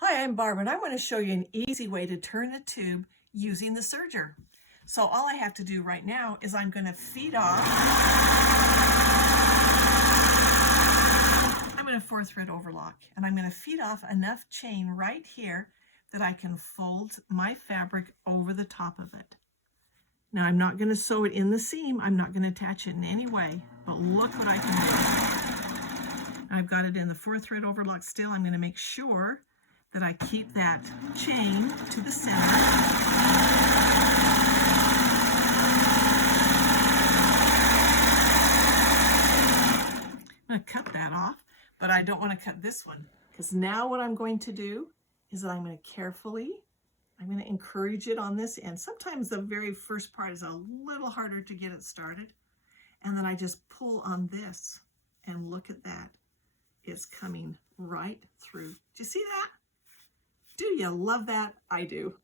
Hi, I'm Barb, and I'm going to show you an easy way to turn a tube using the serger. So all I have to do right now is I'm going to feed off. I'm going to 4-thread overlock, and I'm going to feed off enough chain right here that I can fold my fabric over the top of it. Now I'm not going to sew it in the seam. I'm not going to attach it in any way, but look what I can do. I've got it in the 4-thread overlock still. I'm going to make sure that I keep that chain to the center. I'm going to cut that off, but I don't want to cut this one, because now what I'm going to do is that I'm going to encourage it on this end. Sometimes the very first part is a little harder to get it started, and then I just pull on this, and look at that. It's coming right through. Do you see that? Do you love that? I do.